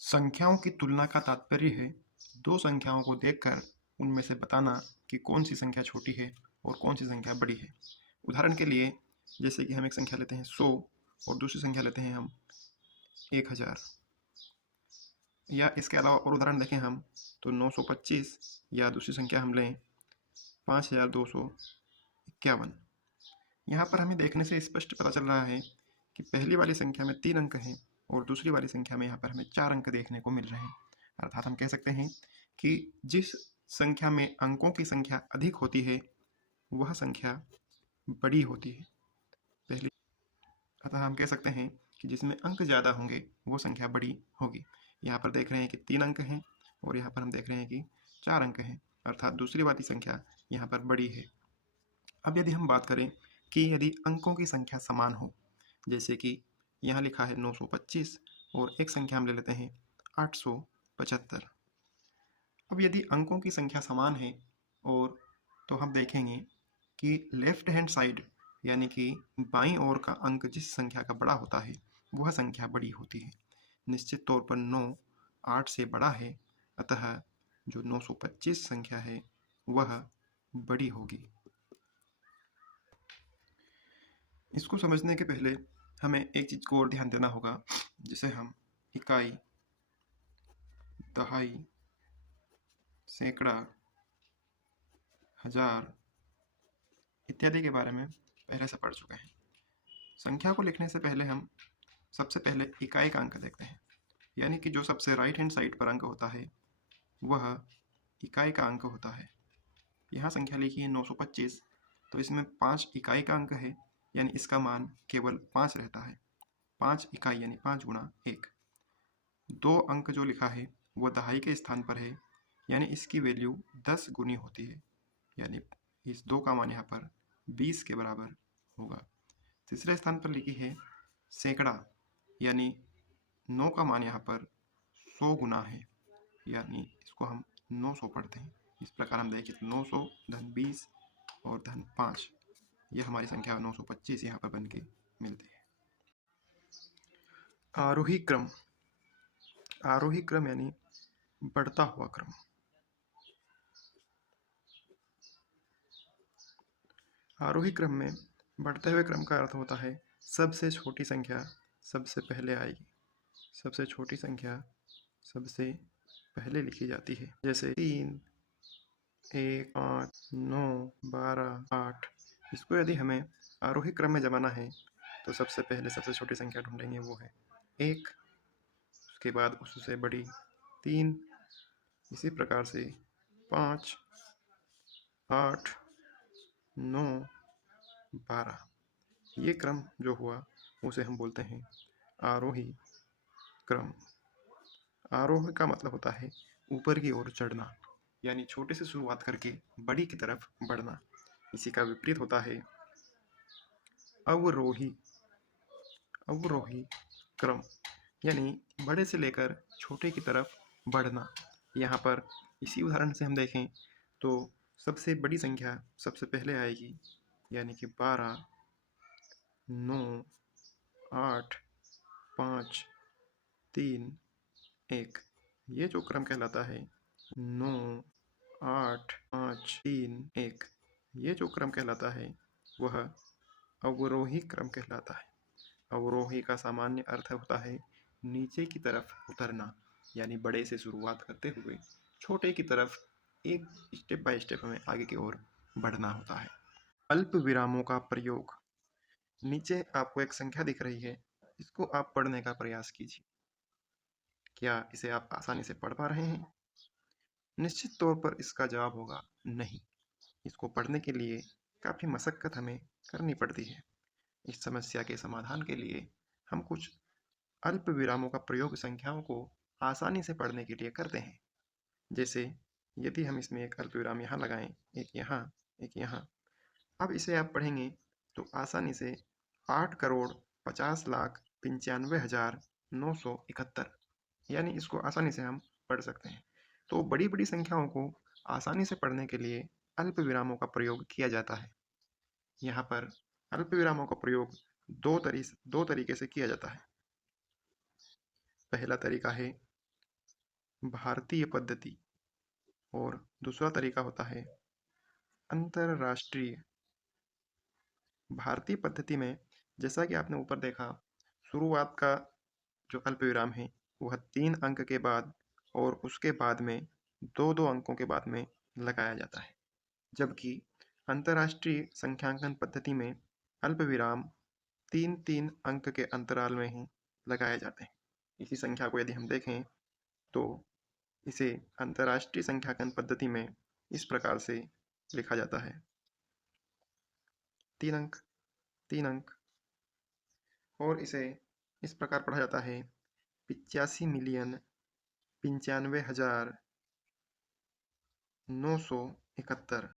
संख्याओं की तुलना का तात्पर्य है दो संख्याओं को देखकर उनमें से बताना कि कौन सी संख्या छोटी है और कौन सी संख्या बड़ी है। उदाहरण के लिए जैसे कि हम एक संख्या लेते हैं 100 और दूसरी संख्या लेते हैं हम 1000, या इसके अलावा और उदाहरण देखें हम तो 925, या दूसरी संख्या हम लें 5251। यहाँ पर हमें देखने से स्पष्ट पता चल रहा है कि पहली वाली संख्या में 3 अंक हैं और दूसरी वाली संख्या में यहाँ पर हमें 4 अंक देखने को मिल रहे हैं। अर्थात हम कह सकते हैं कि जिस संख्या में अंकों की संख्या अधिक होती है वह संख्या बड़ी होती है। पहली अतः हम कह सकते हैं कि जिसमें अंक ज़्यादा होंगे वो संख्या बड़ी होगी। यहाँ पर देख रहे हैं कि 3 अंक हैं और यहाँ पर हम देख रहे हैं कि 4 अंक हैं, अर्थात दूसरी वाली संख्या यहाँ पर बड़ी है। अब यदि हम बात करें कि यदि अंकों की संख्या समान हो, जैसे कि यहाँ लिखा है 925 और एक संख्या हम ले लेते हैं 875। अब यदि अंकों की संख्या समान है और तो हम देखेंगे कि लेफ्ट हैंड साइड यानी कि बाईं ओर का अंक जिस संख्या का बड़ा होता है वह संख्या बड़ी होती है। निश्चित तौर पर 9 8 से बड़ा है, अतः जो 925 संख्या है वह बड़ी होगी। इसको समझने के पहले हमें एक चीज़ को और ध्यान देना होगा, जिसे हम इकाई, दहाई, सैकड़ा, हजार इत्यादि के बारे में पहले से पढ़ चुके हैं। संख्या को लिखने से पहले हम सबसे पहले इकाई का अंक देखते हैं, यानी कि जो सबसे राइट हैंड साइड पर अंक होता है वह इकाई का अंक होता है। यहाँ संख्या लिखी है 925, तो इसमें 5 इकाई का अंक है, यानी इसका मान केवल 5 रहता है। 5 इकाई यानी 5 गुणा 1। 2 अंक जो लिखा है वह दहाई के स्थान पर है, यानी इसकी वैल्यू 10 गुनी होती है, यानी इस 2 का मान यहाँ पर 20 के बराबर होगा। तीसरे स्थान पर लिखी है सैकड़ा, यानी 9 का मान यहाँ पर 100 गुना है, यानी इसको हम 900 पढ़ते हैं। इस प्रकार हम देखें तो 900 धन 20 और धन 5, यह हमारी संख्या 925 यहाँ पर बन के मिलती है। आरोही क्रम, आरोही क्रम यानी बढ़ता हुआ क्रम। आरोही क्रम में बढ़ते हुए क्रम का अर्थ होता है सबसे छोटी संख्या सबसे पहले आएगी। सबसे छोटी संख्या सबसे पहले लिखी जाती है, जैसे 3, 1, 5, 9, 12, 8। इसको यदि हमें आरोही क्रम में जमाना है तो सबसे पहले सबसे छोटी संख्या ढूंढेंगे, वो है 1, उसके बाद उससे बड़ी 3, इसी प्रकार से 5, 8, 9, 12। ये क्रम जो हुआ उसे हम बोलते हैं आरोही क्रम। आरोही का मतलब होता है ऊपर की ओर चढ़ना, यानी छोटे से शुरुआत करके बड़ी की तरफ बढ़ना। इसी का विपरीत होता है अवरोही, अवरोही क्रम, यानी बड़े से लेकर छोटे की तरफ बढ़ना। यहाँ पर इसी उदाहरण से हम देखें तो सबसे बड़ी संख्या सबसे पहले आएगी, यानी कि 12, 9, 8, 5, 3, 1। ये जो क्रम कहलाता है 9, 8, 5, 3, 1, ये जो क्रम कहलाता है वह अवरोही क्रम कहलाता है। अवरोही का सामान्य अर्थ होता है नीचे की तरफ उतरना, यानी बड़े से शुरुआत करते हुए छोटे की तरफ एक स्टेप बाय स्टेप हमें आगे की ओर बढ़ना होता है। अल्प विरामों का प्रयोग। नीचे आपको एक संख्या दिख रही है, इसको आप पढ़ने का प्रयास कीजिए। क्या इसे आप आसानी से पढ़ पा रहे हैं? निश्चित तौर पर इसका जवाब होगा नहीं। इसको पढ़ने के लिए काफ़ी मशक्क़त हमें करनी पड़ती है। इस समस्या के समाधान के लिए हम कुछ अल्प विरामों का प्रयोग संख्याओं को आसानी से पढ़ने के लिए करते हैं। जैसे यदि हम इसमें एक अल्प विराम यहाँ लगाएं, एक यहाँ, एक यहाँ, अब इसे आप पढ़ेंगे तो आसानी से 8,50,95,971, यानी इसको आसानी से हम पढ़ सकते हैं। तो बड़ी बड़ी संख्याओं को आसानी से पढ़ने के लिए अल्प विरामों का प्रयोग किया जाता है। यहाँ पर अल्प विरामों का प्रयोग दो तरीके से किया जाता है। पहला तरीका है भारतीय पद्धति और दूसरा तरीका होता है अंतरराष्ट्रीय। भारतीय पद्धति में जैसा कि आपने ऊपर देखा, शुरुआत का जो अल्पविराम है वह 3 अंक के बाद और उसके बाद में 2-2 अंकों के बाद में लगाया जाता है, जबकि अंतरराष्ट्रीय संख्यांकन पद्धति में अल्पविराम 3-3 अंक के अंतराल में ही लगाए जाते हैं। इसी संख्या को यदि हम देखें तो इसे अंतरराष्ट्रीय संख्यांकन पद्धति में इस प्रकार से लिखा जाता है: 3 अंक, 3 अंक। और इसे इस प्रकार पढ़ा जाता है: 85,95,971।